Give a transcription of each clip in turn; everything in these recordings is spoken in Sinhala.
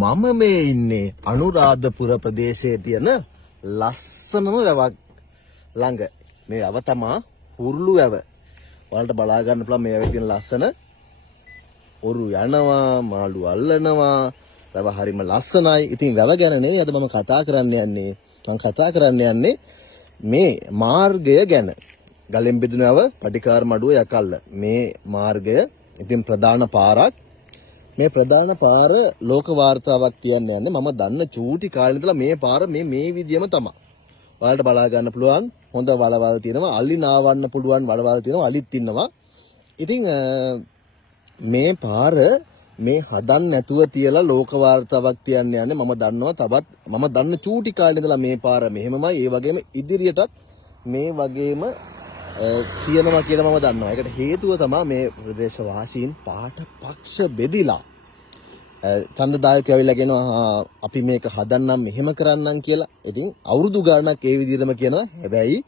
මම මේ ඉන්නේ අනුරාධපුර ප්‍රදේශයේ තියෙන ලස්සනම වැවක් ළඟ. මේ වැව තමයි හුරුළු වැව. ඔයාලට බලා ගන්න පුළුවන් මේ වැවේ තියෙන ලස්සන ඔරු යනවා, මාළු අල්ලනවා. වැව හරිම ලස්සනයි. ඉතින් වැව ගැන නෙවෙයි අද මම කතා කරන්න යන්නේ. මම කතා කරන්න යන්නේ මේ මාර්ගය ගැන. ගලෙන් බෙදුන වැව පටිකාර මඩුව යකල්ල. මේ මාර්ගය ඉතින් ප්‍රධාන පාරක්. මේ ප්‍රධාන පාර ලෝක වාර්තාවක් කියන්න යන්නේ මම දන්න චූටි කාලේ ඉඳලා මේ පාර මේ විදියම තමයි. ඔයාලට බලා ගන්න පුළුවන් හොඳ වලවල් තියෙනවා, අලි නාවන්න පුළුවන් වලවල් තියෙනවා, අලිත් ඉන්නවා. ඉතින් මේ පාර මේ හදන්න නැතුව තියලා ලෝක වාර්තාවක් තියන්න යන්නේ මම දන්නවා තවත් මම දන්න චූටි කාලේ ඉඳලා මේ පාර මෙහෙමමයි. ඒ වගේම ඉදිරියටත් මේ වගේම තියෙනවා කියලා මම දන්නවා. ඒකට හේතුව තමයි මේ ප්‍රදේශ වාසීන් පාට පක්ෂ බෙදිලා ඡන්දදායකයෝ ඇවිල්ලා කියනවා අපි මේක හදන්නම් මෙහෙම කරන්නම් කියලා. ඉතින් අවුරුදු ගාණක් ඒ විදිහටම කියනවා. හැබැයි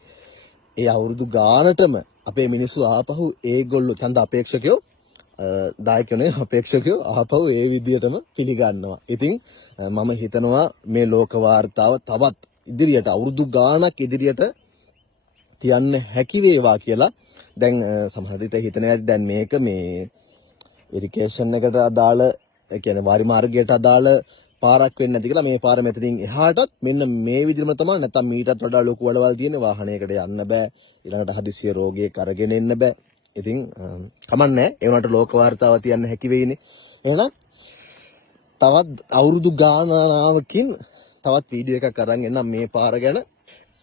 ඒ අවුරුදු ගාණටම අපේ මිනිස්සු ආපහු ඒගොල්ලෝ ඡන්ද අපේක්ෂකයෝ දායකයෝනේ අපේක්ෂකයෝ ආපහු ඒ විදිහටම පිළිගන්නවා. ඉතින් මම හිතනවා මේ ලෝක වාර්තාව තවත් ඉදිරියට අවුරුදු ගාණක් ඉදිරියට තියන්න හැකි වේවා කියලා. දැන් සමහර විට හිතන ඇති දැන් මේක මේ ඉරිගේෂන් එකට අදාළ ඒ කියන්නේ වාරි මාර්ගයට අදාළ පාරක් වෙන්නේ නැති කියලා මේ පාර මෙතනින් එහාටත් මෙන්න මේ විදිහම තමයි. නැත්තම් මීටත් වඩා ලොකු වලවල් තියෙන වාහනයකට යන්න බෑ. ඊළඟට හදිසිය රෝගියෙක් අරගෙන එන්න බෑ. ඉතින් කමන්නේ ඒ වුණාට ලෝක වාර්තාව තියන්න හැකි වෙයිනේ. එහෙනම් තවත් අවුරුදු ගානනාවකින් තවත් වීඩියෝ එකක් අරන් එන්නම් මේ පාර ගැන.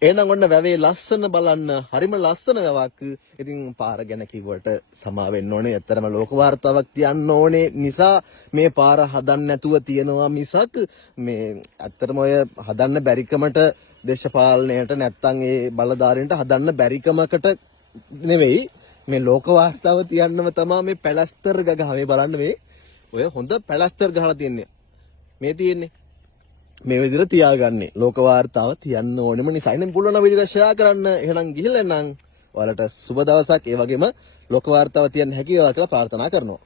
එහෙනම් ඔන්න වැවේ ලස්සන බලන්න, හරිම ලස්සන වැවක්. ඉතින් පාර ගැන කිව්වට සමා වෙන්න ඕනේ. ඇත්තටම ලෝක වාර්තාවක් තියන්න ඕනේ නිසා මේ පාර හදන්න නැතුව තියනවා මිසක් මේ ඇත්තටම ඔය හදන්න බැරිකමට දේශපාලනයට නැත්තම් ඒ බලධාරීන්ට හදන්න බැරිකමකට නෙවෙයි. මේ ලෝක වාර්තාව තියන්නම තමයි මේ පැලස්තර ගහ මේ බලන්න මේ ඔය හොඳ පැලස්තර ගහලා තියන්නේ. මේ තියෙන්නේ මේ විදිහට තියාගන්නේ ලෝක වාර්තාව තියන්න ඕනෙම නිසා. ඉතින් පුළුවන් නම් වීඩියෝ එක ෂෙයා කරන්න. එහෙනම් ගිහිල්ලා නම් ඔයාලට සුබ දවසක්. ඒ වගේම ලෝක වාර්තාව තියන්න හැකියි කියලා ප්‍රාර්ථනා කරනවා.